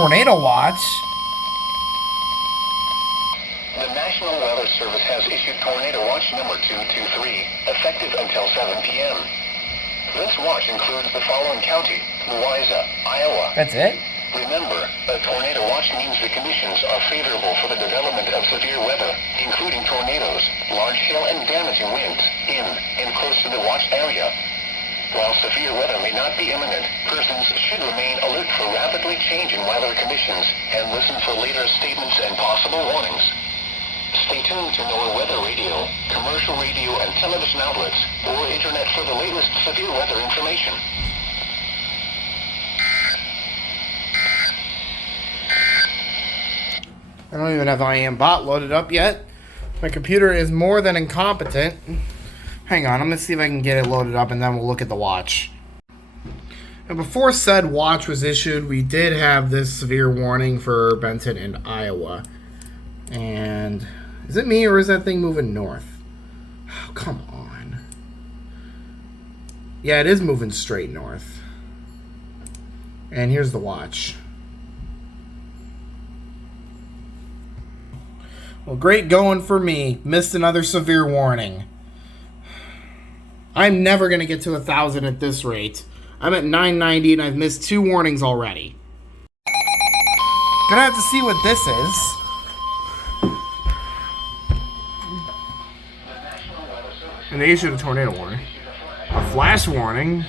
tornado watch. The National Weather Service has issued Tornado Watch number 223, effective until 7 p.m. This watch includes the following county: Louisa, Iowa. That's it? Remember, a tornado watch means the conditions are favorable for the development of severe weather, including tornadoes, large hail and damaging winds, in and close to the watch area. While severe weather may not be imminent, persons should remain alert for rapidly changing weather conditions and listen for later statements and possible warnings. Stay tuned to NOAA Weather Radio, commercial radio and television outlets, or internet for the latest severe weather information. I don't even have the IAM bot loaded up yet. My computer is more than incompetent. Hang on, I'm going to see if I can get it loaded up and then we'll look at the watch. And before said watch was issued, we did have this severe warning for Benton and Iowa. And is it me or is that thing moving north? Oh, come on. Yeah, it is moving straight north. And here's the watch. Well, great going for me. Missed another severe warning. I'm never going to get to 1,000 at this rate. I'm at 990 and I've missed 2 warnings already. Gonna have to see what this is. And they issued a tornado warning. A flash warning.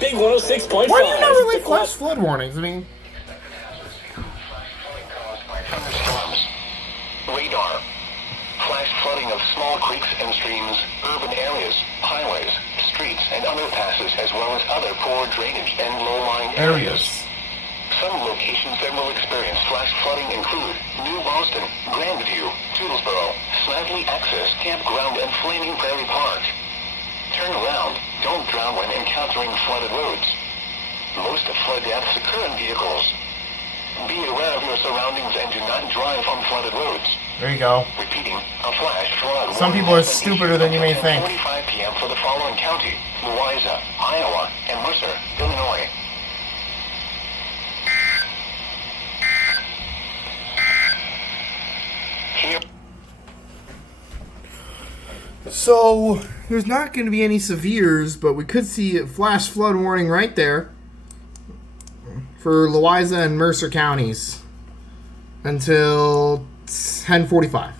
Big 106.5. Why do you never like flash flood warnings? I mean, Radar. Flash flooding of small creeks and streams, urban areas, highways, streets, and underpasses, as well as other poor drainage and low-lying areas. Some locations that will experience flash flooding include New Boston, Grandview, Toolsboro, Snively Access Campground, and Flaming Prairie Park. Turn around. Don't drown when encountering flooded roads. Most flood deaths occur in vehicles. Be aware of your surroundings and do not drive on flooded roads. there you go. Repeating, a flash flood. Some people are stupider than you may think. 45 p.m. for the following county: Louisa, Iowa, and Mercer, Illinois. Here. So, there's not going to be any severes, but we could see a flash flood warning right there for Louisa and Mercer counties until 10:45.